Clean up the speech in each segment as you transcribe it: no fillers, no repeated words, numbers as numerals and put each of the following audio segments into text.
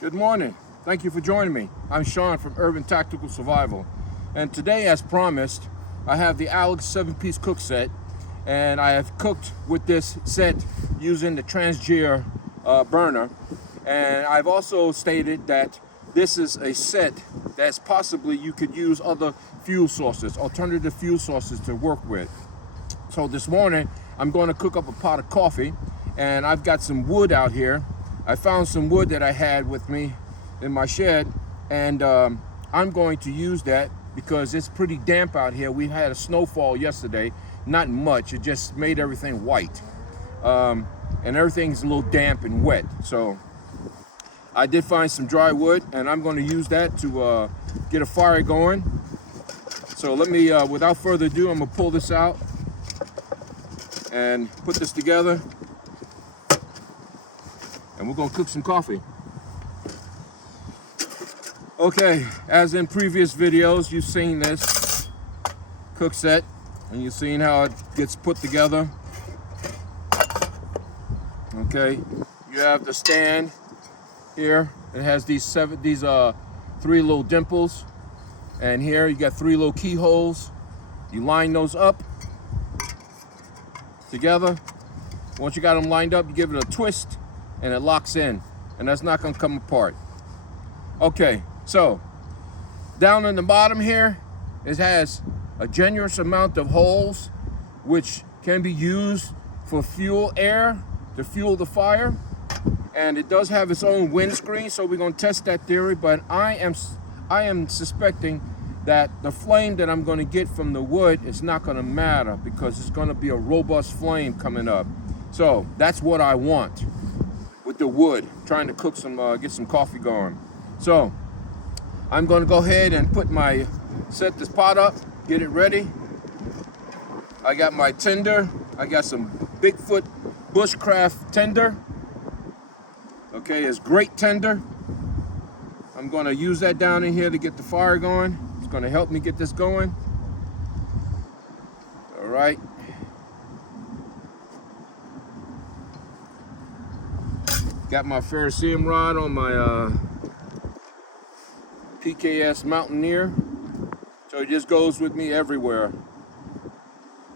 Good morning. Thank you for joining me. I'm Sean from Urban Tactical Survival. And today, as promised, I have the Alocs 7-piece cook set. And I have cooked with this set using the Trangia burner. And I've also stated that this is a set that's possibly you could use other fuel sources, alternative fuel sources to work with. So this morning, I'm going to cook up a pot of coffee. And I've got some wood out here. I found some wood that I had with me in my shed, and I'm going to use that because it's pretty damp out here. We had a snowfall yesterday, not much, it just made everything white. And everything's a little damp and wet. So I did find some dry wood, and I'm going to use that to get a fire going. So let me, without further ado, I'm going to pull this out and put this together. And we're gonna cook some coffee. Okay, as in previous videos, you've seen this cook set, and you've seen how it gets put together. Okay, you have the stand here. It has these three little dimples, and here you got three little keyholes. You line those up together. Once you got them lined up, you give it a twist, and it locks in, and that's not gonna come apart. Okay, so down in the bottom here, it has a generous amount of holes which can be used for fuel air to fuel the fire, and it does have its own windscreen, so we're gonna test that theory, but I am suspecting that the flame that I'm gonna get from the wood is not gonna matter because it's gonna be a robust flame coming up. So that's what I want with the wood, trying to cook some, get some coffee going. So I'm gonna go ahead and set this pot up, get it ready. I got my tinder. I got some Bigfoot bushcraft tinder. Okay, it's great tinder. I'm gonna use that down in here to get the fire going. It's gonna help me get this going. All right. Got my ferrocerium rod on my PKS Mountaineer. So it just goes with me everywhere.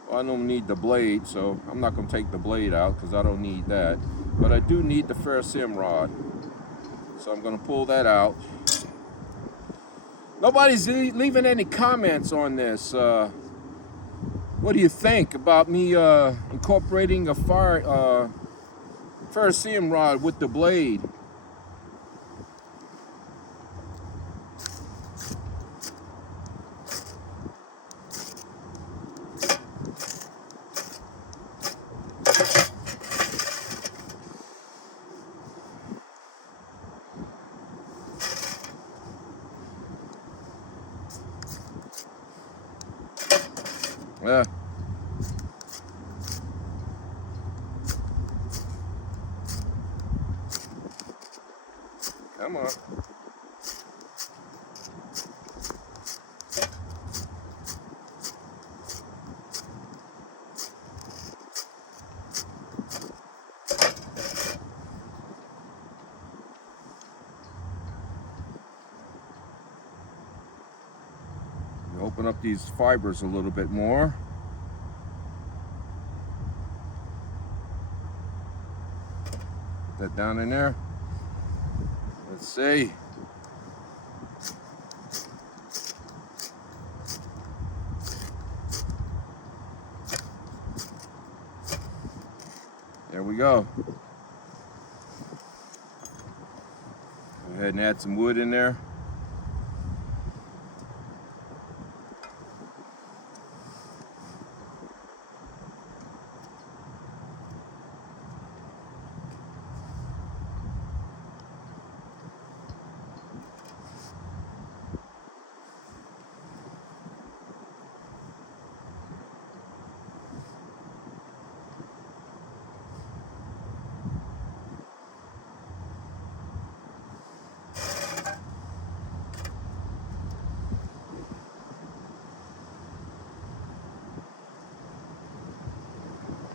Well, I don't need the blade, so I'm not gonna take the blade out because I don't need that. But I do need the ferrocerium rod. So I'm gonna pull that out. Nobody's leaving any comments on this. What do you think about me incorporating a ferrocerium rod with the blade? Come on. Open up these fibers a little bit more. Put that down in there. Let's see. There we go. Go ahead and add some wood in there.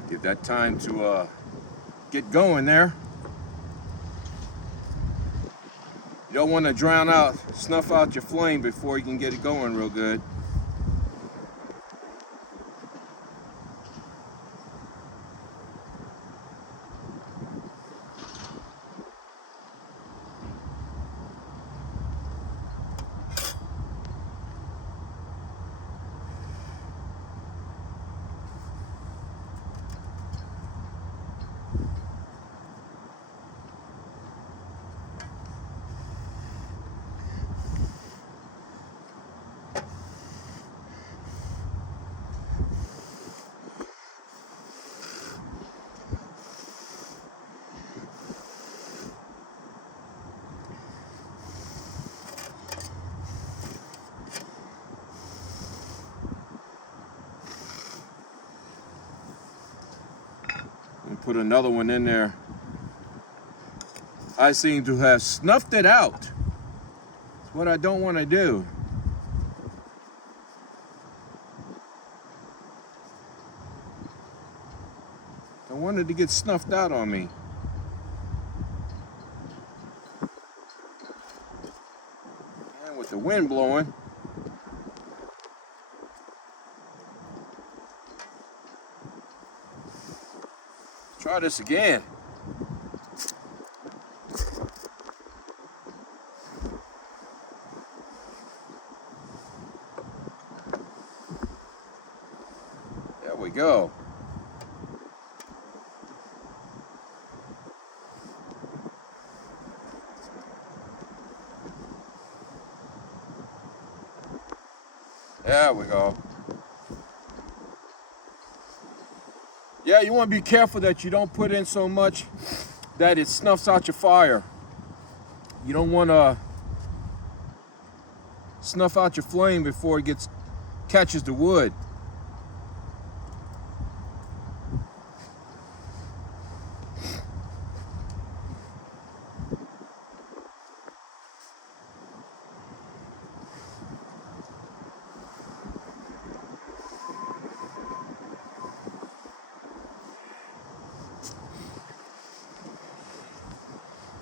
Give that time to get going there. You don't want to snuff out your flame before you can get it going real good. And put another one in there. I seem to have snuffed it out. It's what I don't want to do. I wanted to get snuffed out on me. And with the wind blowing, try this again. There we go. There we go. Yeah, you want to be careful that you don't put in so much that it snuffs out your fire. You don't want to snuff out your flame before it catches the wood.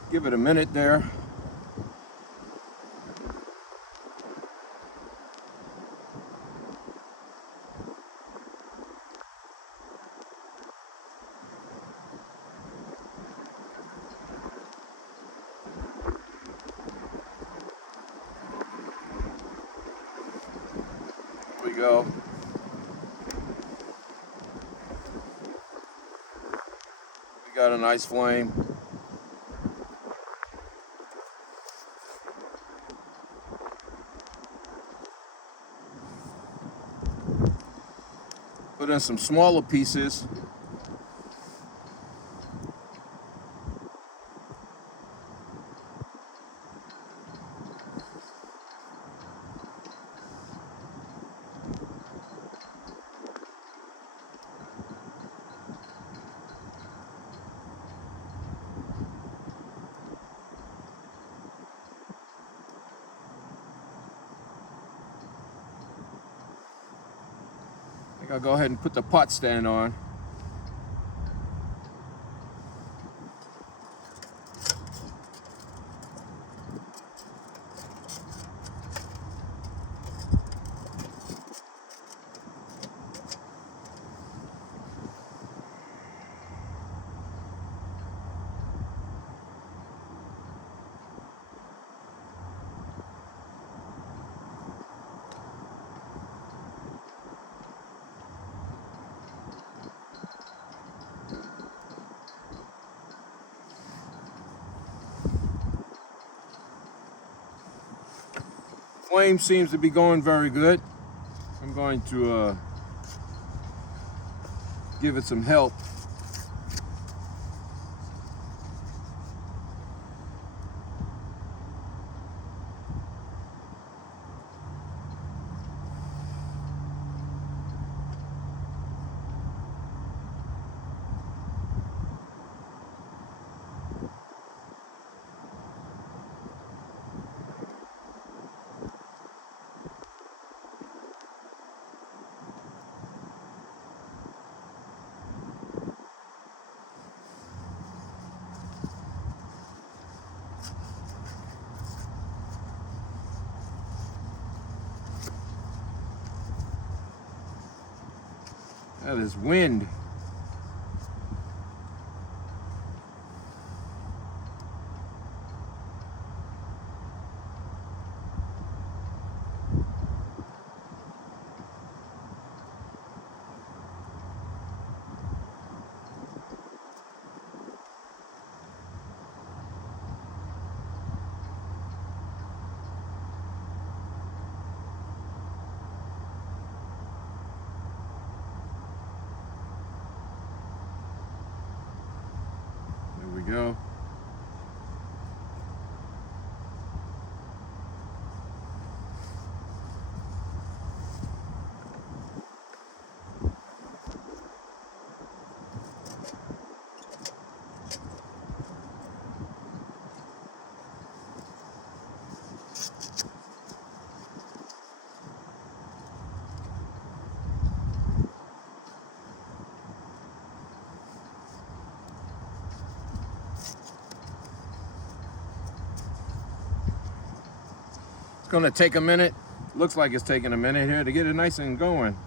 Give it a minute there. There we go. We got a nice flame. Put in some smaller pieces. I think I'll go ahead and put the pot stand on. Flame seems to be going very good. I'm going to give it some help. That is wind. There we go. It's gonna take a minute. Looks like it's taking a minute here to get it nice and going.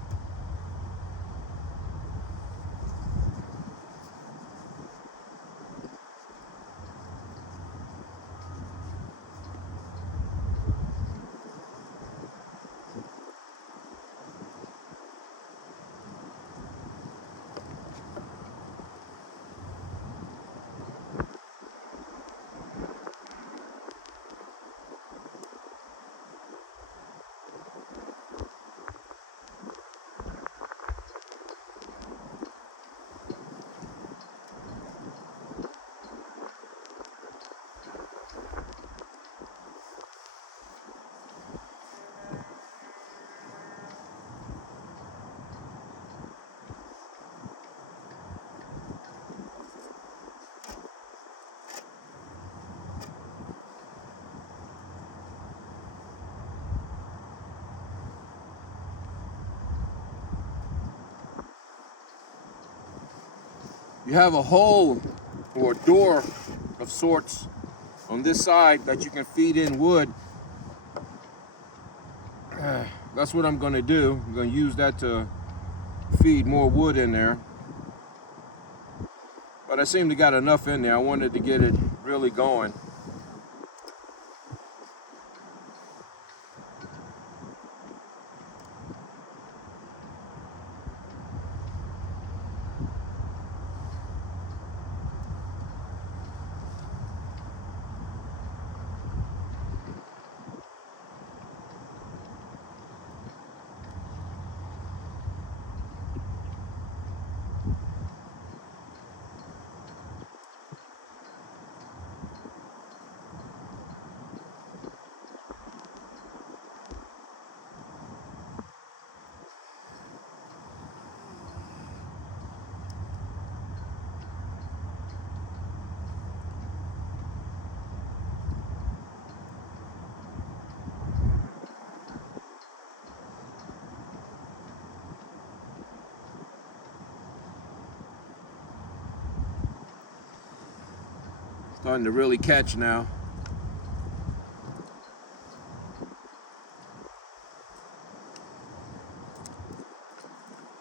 You have a hole or a door of sorts on this side that you can feed in wood. That's what I'm going to do. I'm going to use that to feed more wood in there. But I seem to got enough in there. I wanted to get it really going. Starting to really catch now.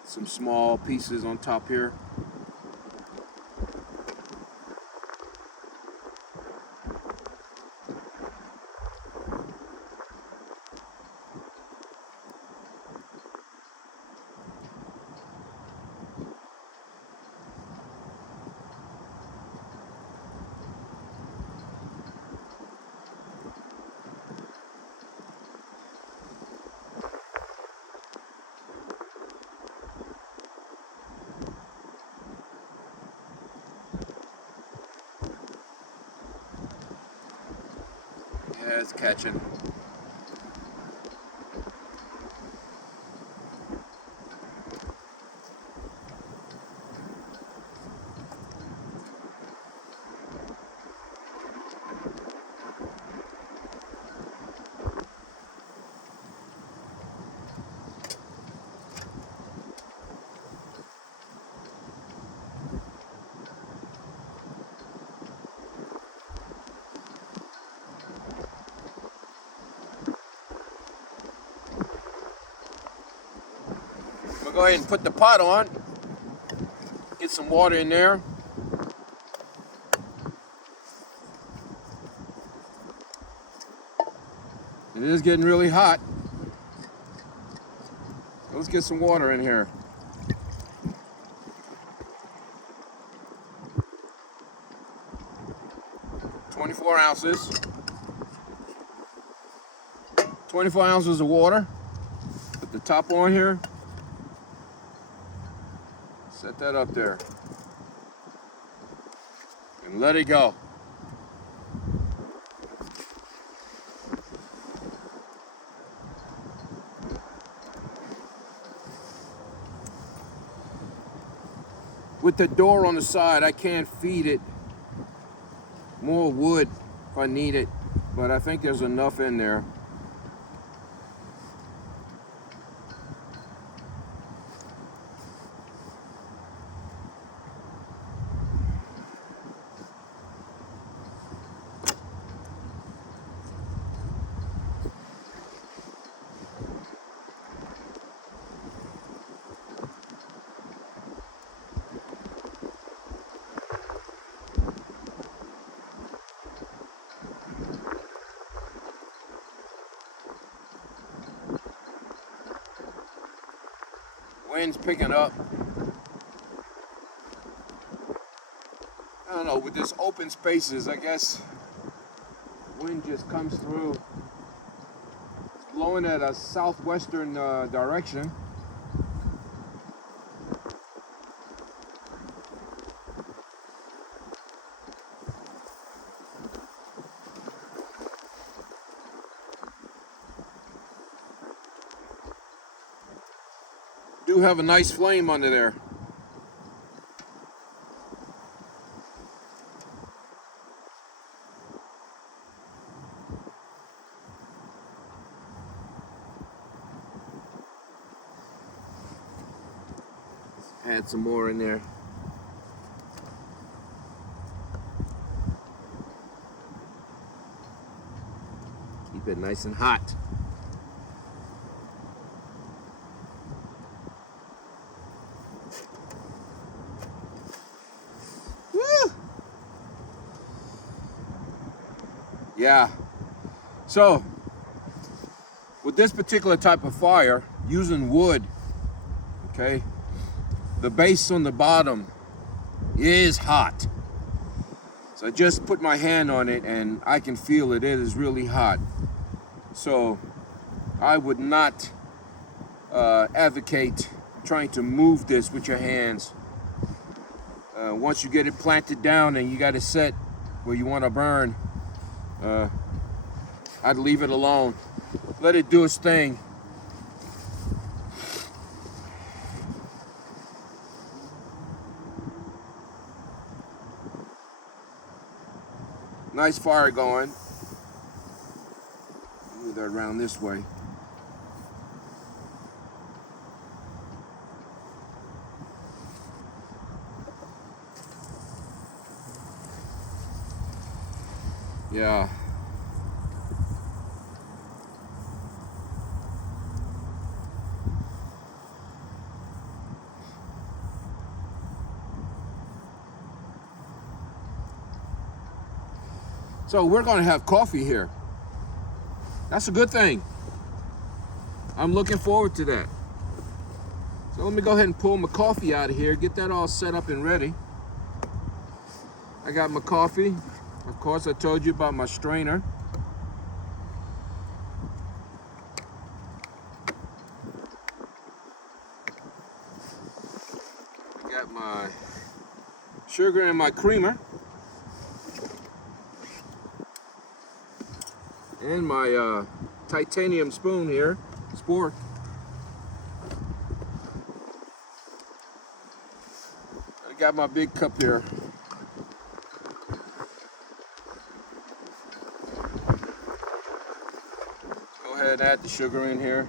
Some small pieces on top here. Yeah, it's catching. I'm gonna go ahead and put the pot on. Get some water in there. It is getting really hot. Let's get some water in here. "24 ounces. 24 ounces of water. Put the top on here. Set that up there. And let it go. With the door on the side, I can't feed it more wood if I need it, but I think there's enough in there. Wind's picking up. I don't know, with this open spaces, I guess wind just comes through. It's blowing at a southwestern direction. Do have a nice flame under there. Add some more in there. Keep it nice and hot. Yeah, so with this particular type of fire, using wood, okay, the base on the bottom is hot. So I just put my hand on it and I can feel it. It is really hot. So I would not advocate trying to move this with your hands. Once you get it planted down and you got it set where you want to burn, I'd leave it alone. Let it do its thing. Nice fire going. Move that around this way. Yeah. So we're going to have coffee here. That's a good thing. I'm looking forward to that. So let me go ahead and pull my coffee out of here, get that all set up and ready. I got my coffee. Of course, I told you about my strainer. I got my sugar and my creamer. And my titanium spoon here, spork. I got my big cup here. Go ahead and add the sugar in here.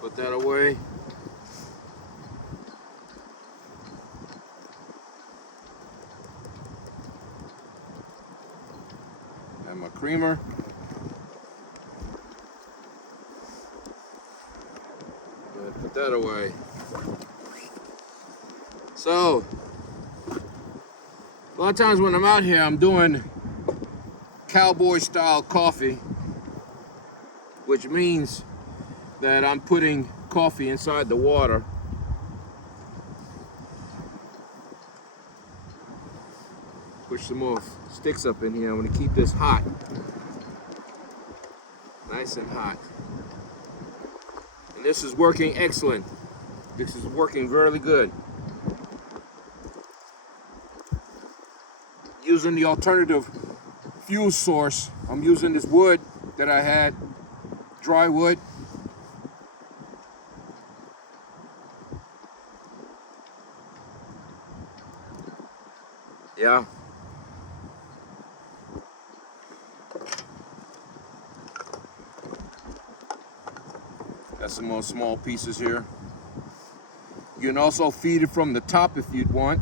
Put that away. and my creamer. Put that away. So, a lot of times when I'm out here, I'm doing cowboy style coffee, which means that I'm putting coffee inside the water. Push some more sticks up in here. I'm going to keep this hot. Nice and hot. And this is working excellent. This is working really good. Using the alternative fuel source, I'm using this wood that I had, dry wood. Yeah. Got some more small pieces here. You can also feed it from the top if you'd want.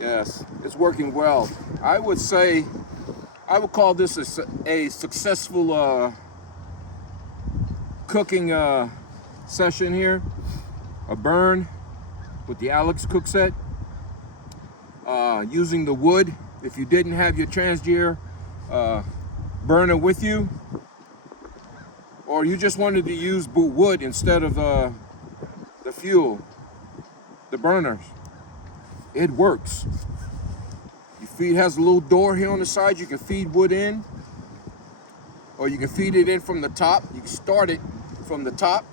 Yes, it's working well. I would say, I would call this a successful cooking session here. A burn with the Alocs cook set. Using the wood, if you didn't have your Trangia burner with you, or you just wanted to use wood instead of the fuel, the burners. It works. It has a little door here on the side. You can feed wood in, or you can feed it in from the top. You can start it from the top.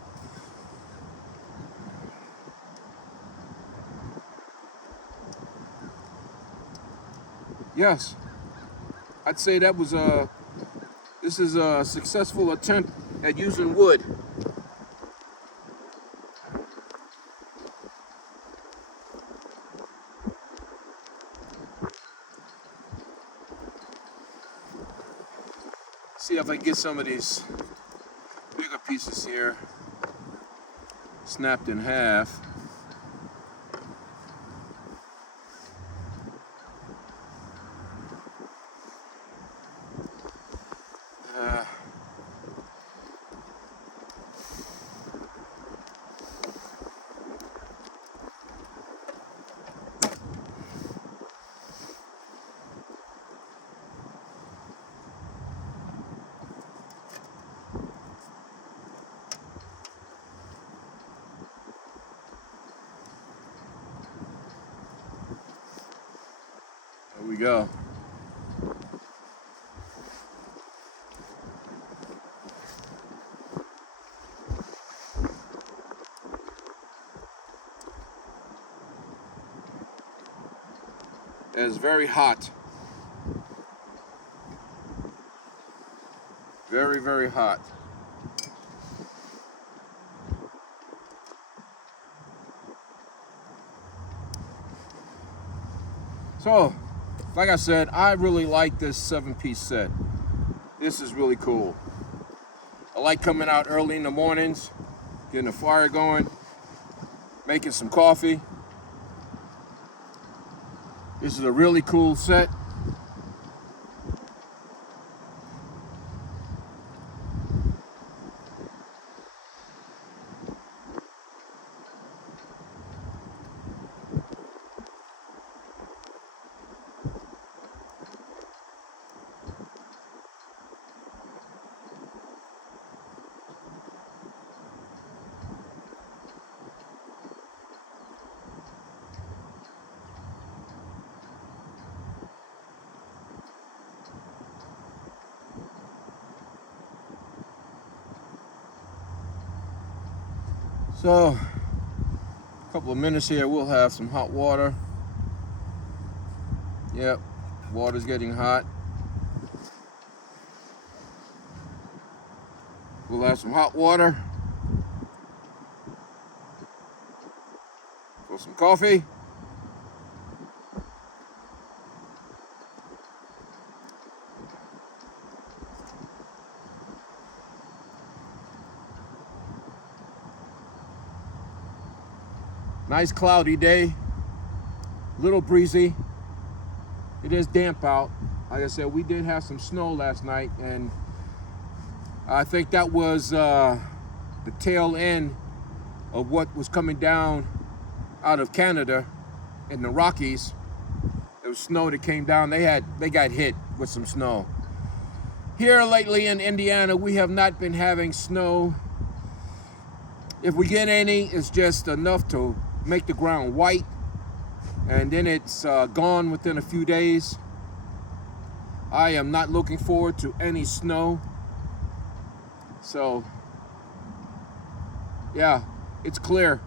Yes, I'd say that was this is a successful attempt at using wood. See if I can get some of these bigger pieces here snapped in half. There we go. It's very hot. Very, very hot. So, like I said, I really like this 7-piece set. This is really cool. I like coming out early in the mornings, getting a fire going, making some coffee. This is a really cool set. So, a couple of minutes here, we'll have some hot water. Yep, water's getting hot. We'll have some hot water for some coffee. Nice cloudy day, a little breezy. It is damp out. Like I said, we did have some snow last night, and I think that was the tail end of what was coming down out of Canada in the Rockies. There was snow that came down. They got hit with some snow. Here lately in Indiana, we have not been having snow. If we get any, it's just enough to make the ground white, and then it's gone within a few days. I am not looking forward to any snow. So, yeah, it's clear.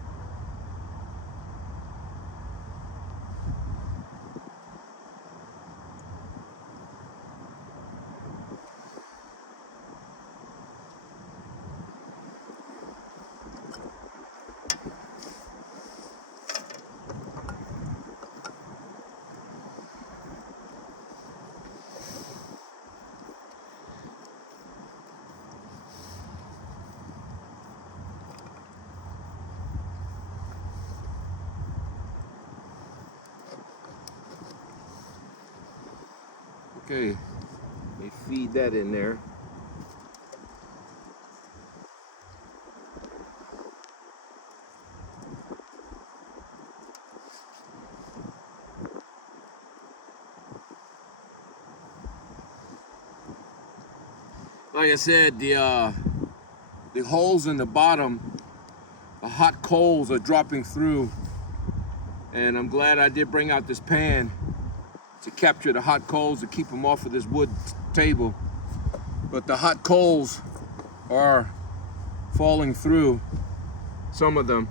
Okay, let me feed that in there. Like I said, the holes in the bottom, the hot coals are dropping through, and I'm glad I did bring out this pan to capture the hot coals to keep them off of this wood table. But the hot coals are falling through, some of them.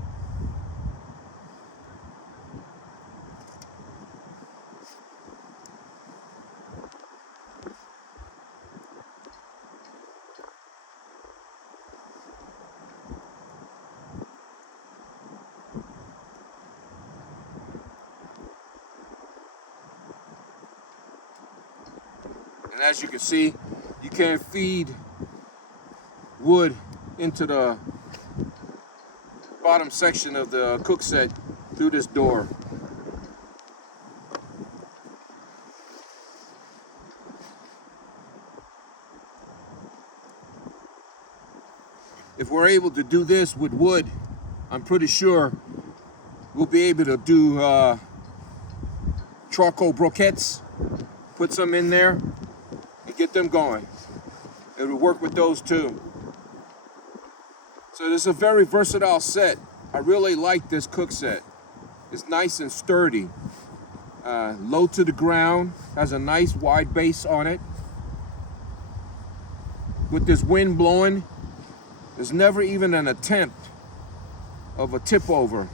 And as you can see, you can't feed wood into the bottom section of the cook set through this door. If we're able to do this with wood, I'm pretty sure we'll be able to do charcoal briquettes, put some in there, and get them going. It would work with those too. So this is a very versatile set. I really like this cook set. It's nice and sturdy. Low to the ground, has a nice wide base on it. With this wind blowing, there's never even an attempt of a tip over.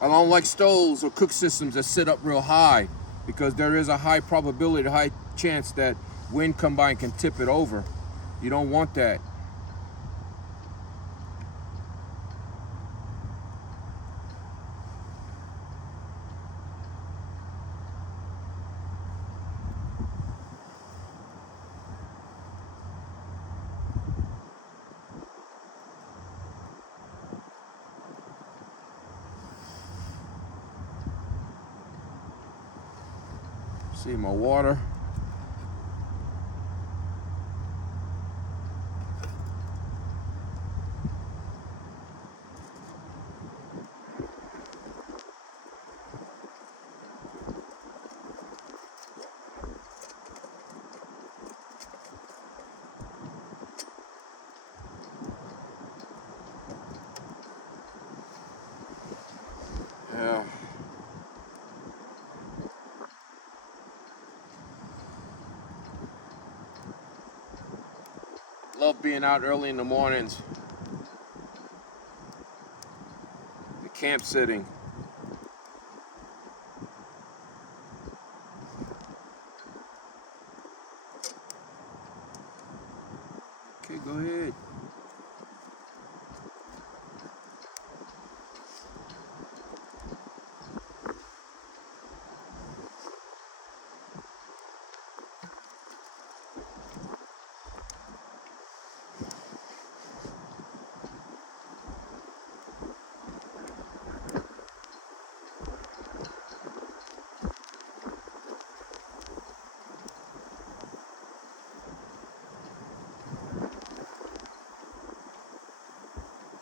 I don't like stoves or cook systems that sit up real high, because there is a high probability, a high chance that wind come by and can tip it over. You don't want that. See my water. Yeah. Love being out early in the mornings. The camp sitting.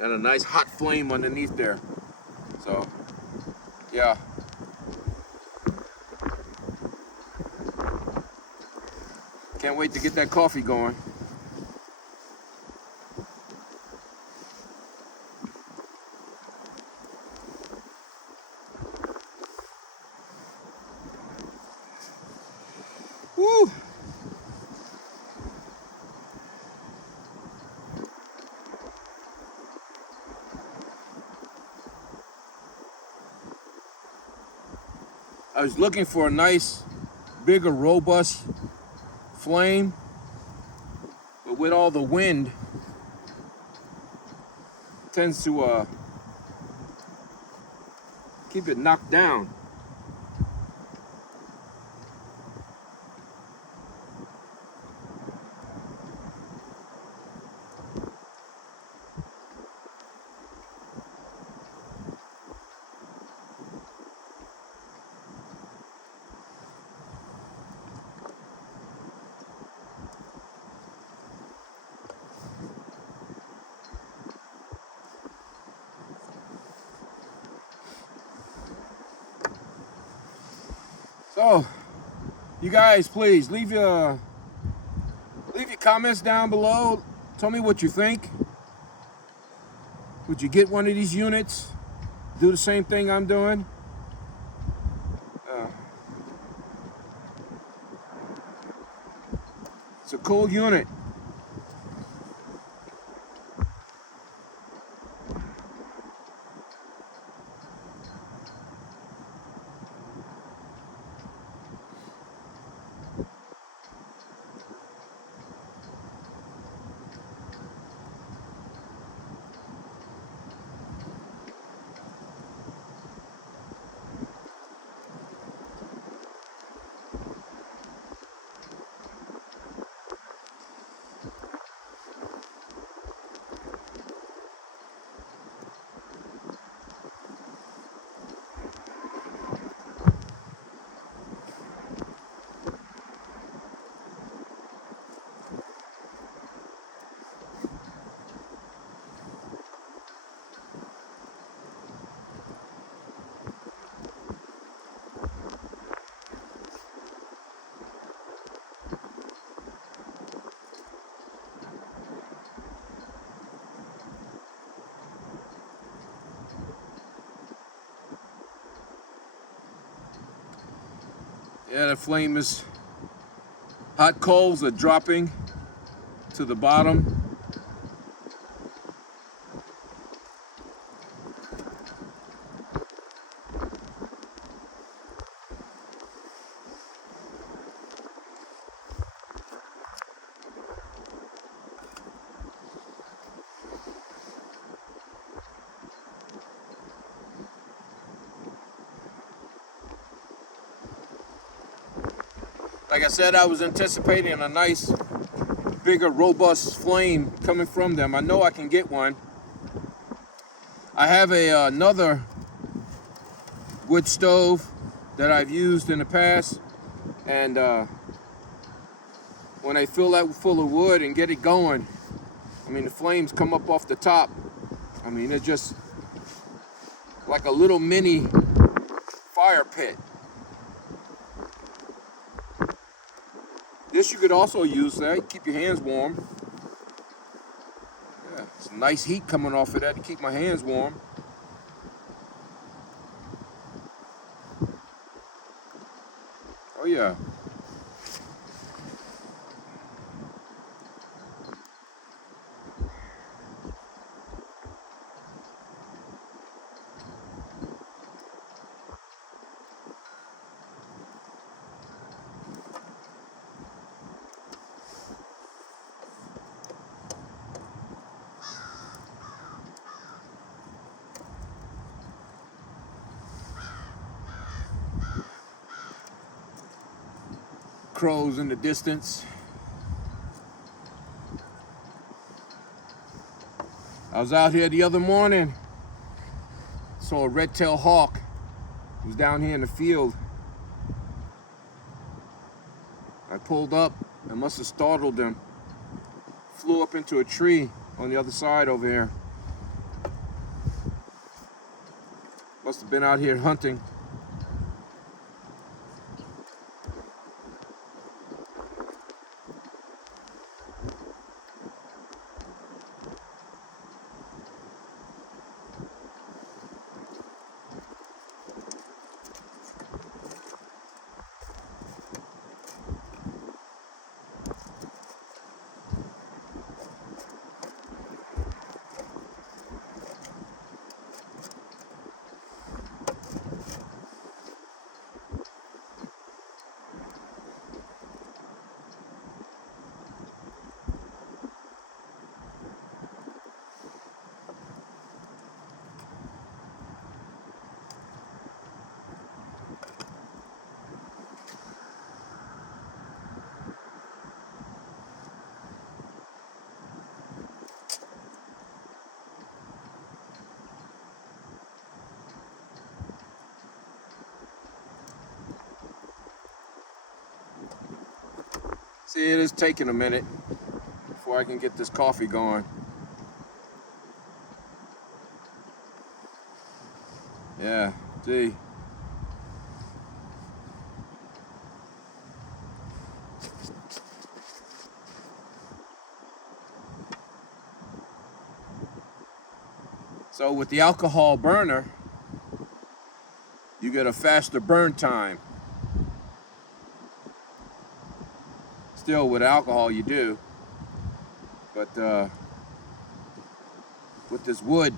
and a nice hot flame underneath there. So, yeah. Can't wait to get that coffee going. Woo! I was looking for a nice, bigger, robust flame, but with all the wind, tends to keep it knocked down. So, you guys, please leave your comments down below. Tell me what you think. Would you get one of these units? Do the same thing I'm doing? It's a cool unit. Yeah, the flame is, hot coals are dropping to the bottom. Like I said, I was anticipating a nice, bigger, robust flame coming from them. I know I can get one. I have another wood stove that I've used in the past, and when I fill that full of wood and get it going, I mean, the flames come up off the top. I mean, they're just like a little mini fire pit. This you could also use that, keep your hands warm. Yeah, some nice heat coming off of that to keep my hands warm. Oh yeah. Crows in the distance. I was out here the other morning, saw a red-tailed hawk. He was down here in the field. I pulled up, I must have startled him. Flew up into a tree on the other side over here. Must have been out here hunting. See, it is taking a minute before I can get this coffee going. Yeah, see. So with the alcohol burner, you get a faster burn time. Still with alcohol you do, but with this wood,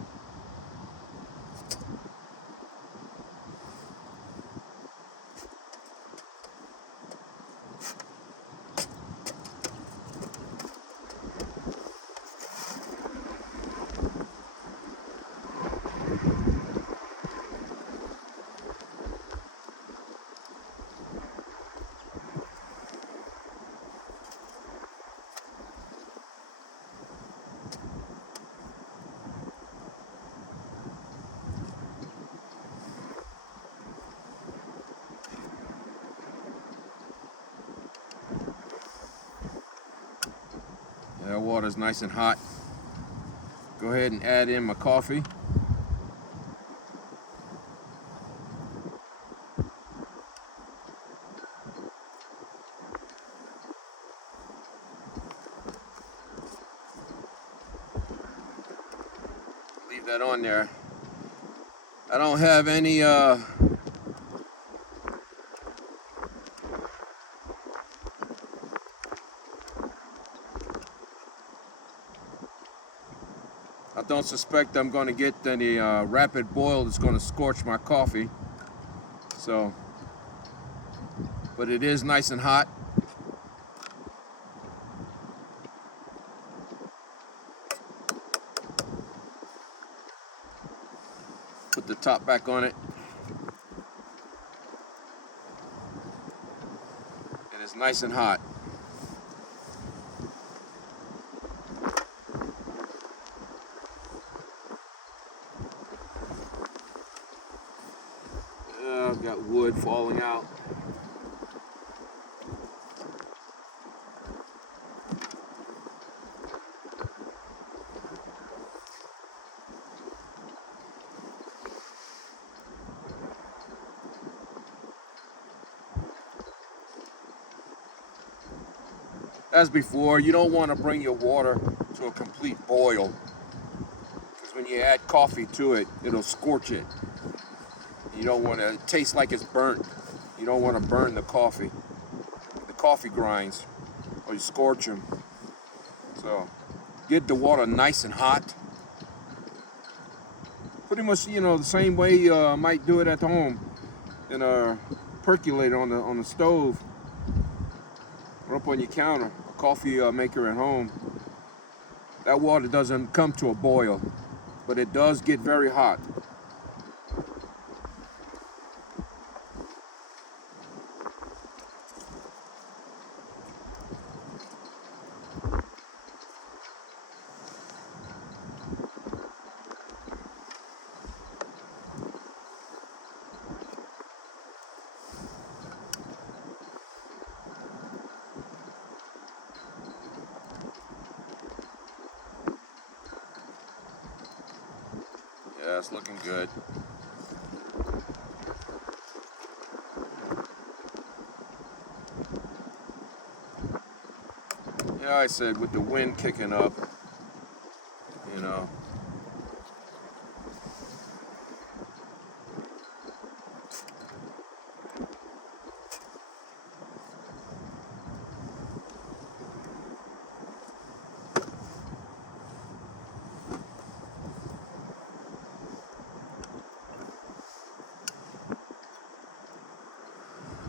that water's nice and hot. Go ahead and add in my coffee. Leave that on there. I don't have any I don't suspect I'm going to get any rapid boil that's going to scorch my coffee. So, but it is nice and hot. Put the top back on it. And it's nice and hot. I've got wood falling out. As before, you don't want to bring your water to a complete boil, because when you add coffee to it, it'll scorch it. You don't want to taste like it's burnt. You don't want to burn the coffee grinds, or you scorch them. So get the water nice and hot. Pretty much, you know, the same way you might do it at home in a percolator on the stove or up on your counter, a coffee maker at home. That water doesn't come to a boil, but it does get very hot. Yeah, it's looking good. Yeah, I said with the wind kicking up, you know.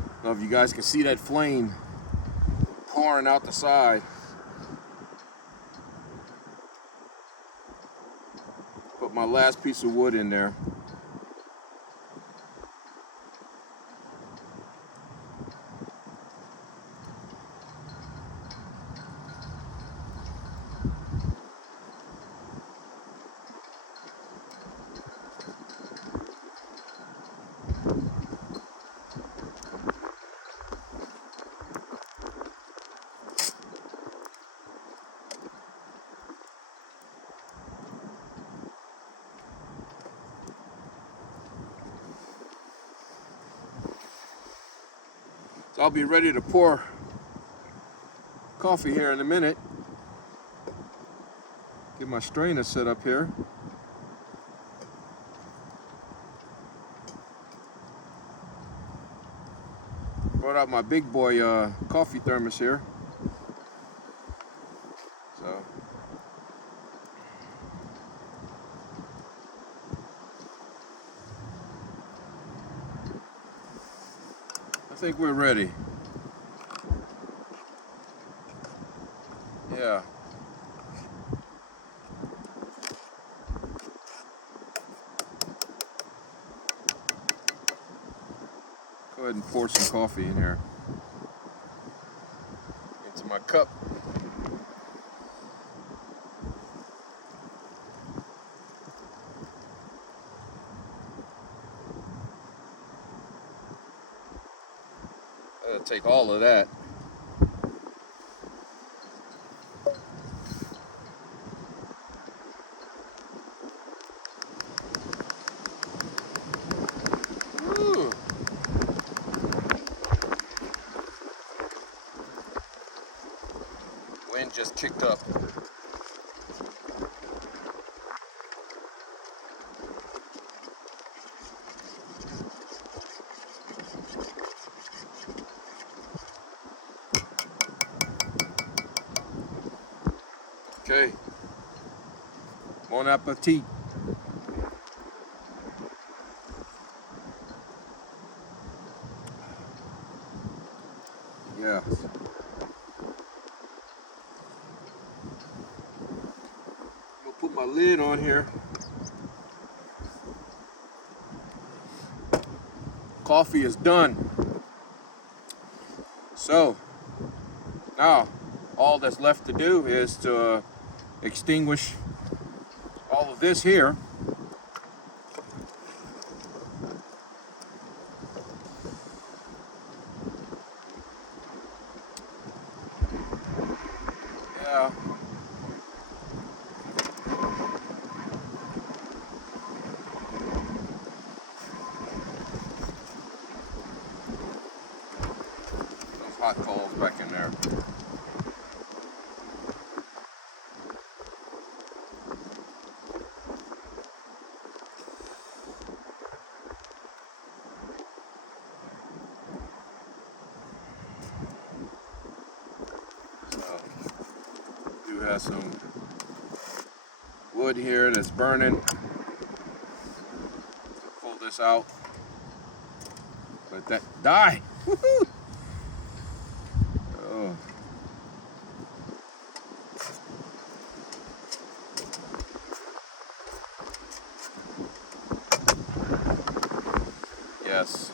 I don't know if you guys can see that flame pouring out the side. Put my last piece of wood in there. So I'll be ready to pour coffee here in a minute. Get my strainer set up here. Brought out my big boy coffee thermos here. So I think we're ready. Yeah. Go ahead and pour some coffee in here. Into my cup. That'll take all of that. Ooh. Wind just kicked up. Okay. Bon appetit. Yeah. I'm gonna put my lid on here. Coffee is done. So now all that's left to do is to extinguish all of this here. Yeah. Those hot coals back in there. Do have some wood here that's burning. Pull this out. Let that die. Woohoo! Oh. Yes.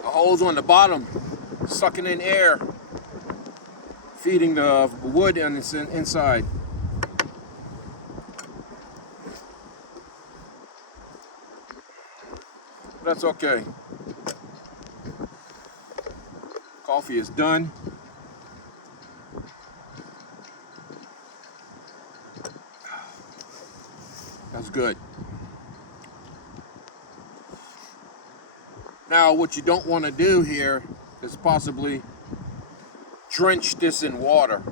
The holes on the bottom sucking in air, feeding the wood on its inside. That's okay. Coffee is done. good. Now, what you don't want to do here is possibly drench this in water,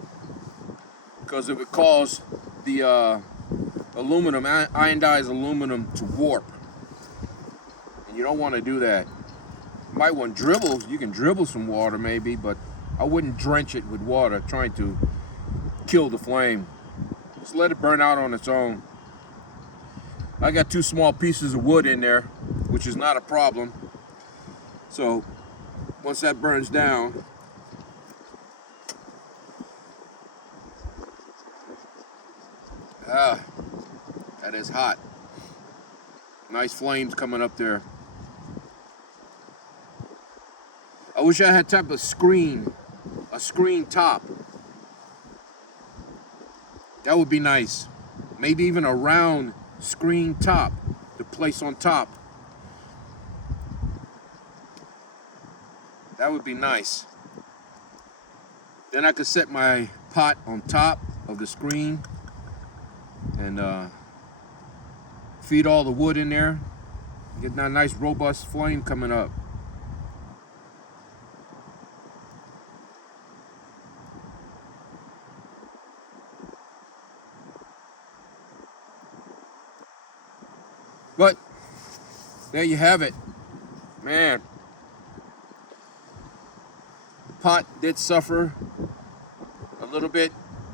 because it would cause the aluminum, iodized aluminum, to warp. And you don't want to do that. You might want to dribble. You can dribble some water maybe, but I wouldn't drench it with water trying to kill the flame. Just let it burn out on its own. I got 2 small pieces of wood in there, which is not a problem. So once that burns down, that is hot. Nice flames coming up there. I wish I had type of screen, a screen top. That would be nice. Maybe even a round screen top to place on top. That would be nice. Then I could set my pot on top of the screen and feed all the wood in there. Get that nice robust flame coming up. But there you have it. Man, the pot did suffer a little bit.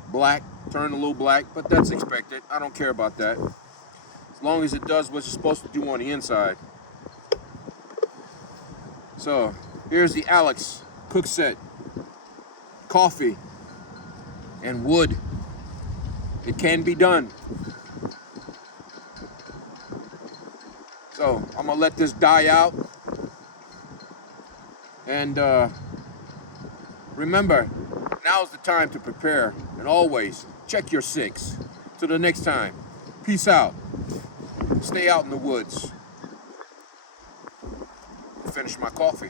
Black, turned a little black, but that's expected. I don't care about that. As long as it does what it's supposed to do on the inside. So, here's the Alocs cook set. Coffee and wood. It can be done. So, I'm gonna let this die out. And remember, now's the time to prepare. And always, check your 6. Till the next time, peace out. Stay out in the woods. Finish my coffee.